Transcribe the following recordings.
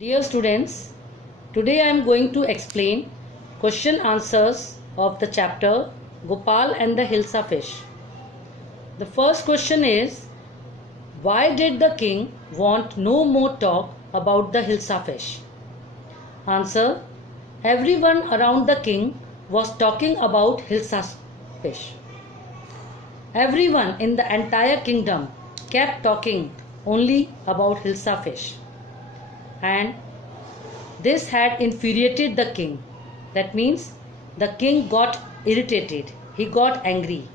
Dear students, today I am going to explain question answers of the chapter Gopal and the Hilsa fish. The first question is, why did the king want no more talk about the Hilsa fish? Answer, everyone around the king was talking about Hilsa fish. Everyone in the entire kingdom kept talking only about Hilsa fish. And this had infuriated the king. That means the king got irritated. He got angry.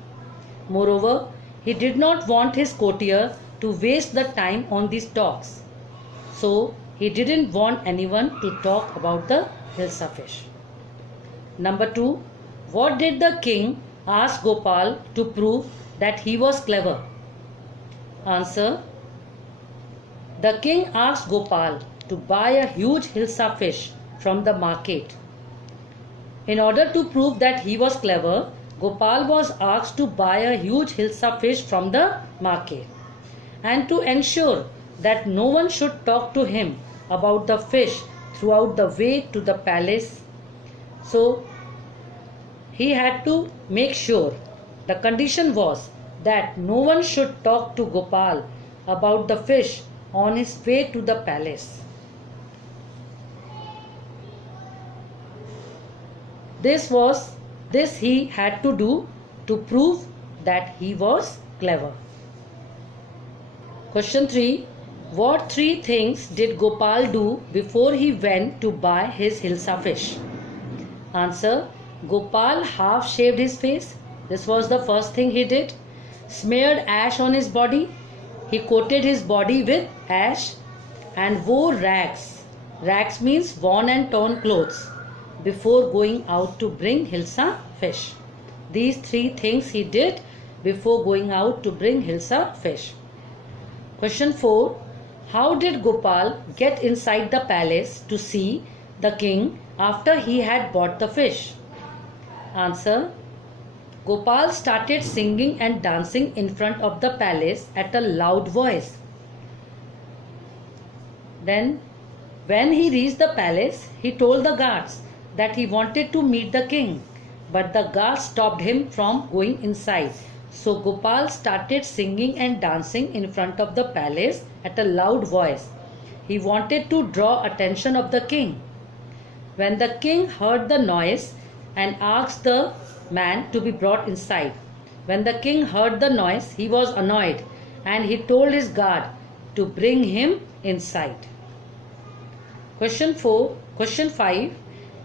Moreover, he did not want his courtier to waste the time on these talks. So he didn't want anyone to talk about the Hilsa fish. Number 2. What did the king ask Gopal to prove that he was clever? Answer. The king asked Gopal to buy a huge Hilsa fish from the market. In order to prove that he was clever, Gopal was asked to buy a huge Hilsa fish from the market. And to ensure that no one should talk to him about the fish throughout the way to the palace, so he had to make sure, the condition was that no one should talk to Gopal about the fish on his way to the palace. This he had to do to prove that he was clever. Question 3. What 3 things did Gopal do before he went to buy his Hilsa fish? Answer. Gopal half shaved his face. This was the first thing he did. Smeared ash on his body. He coated his body with ash and wore rags. Rags means worn and torn clothes before going out to bring Hilsa fish. These 3 things he did before going out to bring Hilsa fish. Question 4. How did Gopal get inside the palace to see the king after he had bought the fish? Answer. Gopal started singing and dancing in front of the palace at a loud voice. Then, when he reached the palace, he told the guards that he wanted to meet the king, but the guards stopped him from going inside. So Gopal started singing and dancing in front of the palace at a loud voice. He wanted to draw attention of the king. When the king heard the noise and asked the man to be brought inside, when the king heard the noise, he was annoyed and he told his guard to bring him inside. Question 5.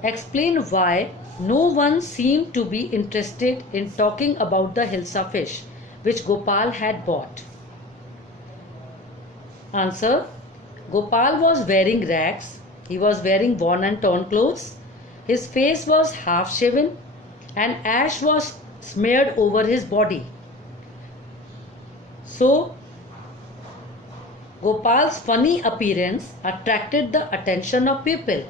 Explain why no one seemed to be interested in talking about the Hilsa fish which Gopal had bought. Answer. Gopal was wearing rags. He was wearing worn and torn clothes. His face was half shaven and ash was smeared over his body. So, Gopal's funny appearance attracted the attention of people.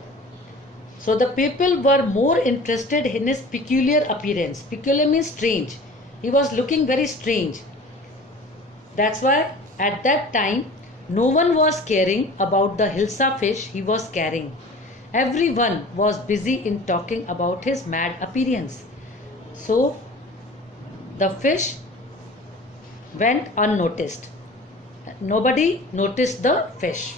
So the people were more interested in his peculiar appearance. Peculiar means strange. He was looking very strange. That's why at that time no one was caring about the Hilsa fish he was carrying. Everyone was busy in talking about his mad appearance. So the fish went unnoticed. Nobody noticed the fish.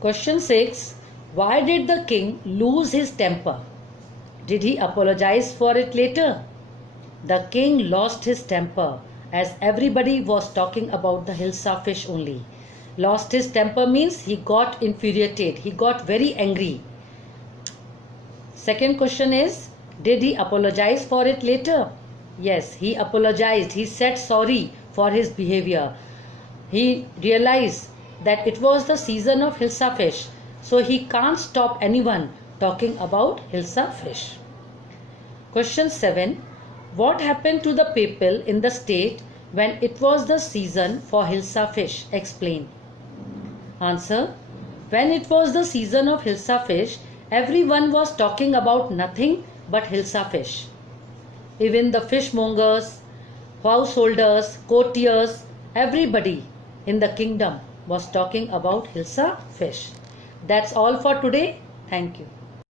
Question 6. Why did the king lose his temper? Did he apologize for it later? The king lost his temper as everybody was talking about the Hilsa fish only. Lost his temper means he got infuriated. He got very angry. Second question is, did he apologize for it later? Yes, he apologized. He said sorry for his behavior. He realized that it was the season of Hilsa fish, so he can't stop anyone talking about Hilsa fish. Question 7. What happened to the people in the state when it was the season for Hilsa fish? Explain. Answer. When it was the season of Hilsa fish, everyone was talking about nothing but Hilsa fish. Even the fishmongers, householders, courtiers, everybody in the kingdom was talking about Hilsa fish. That's all for today. Thank you.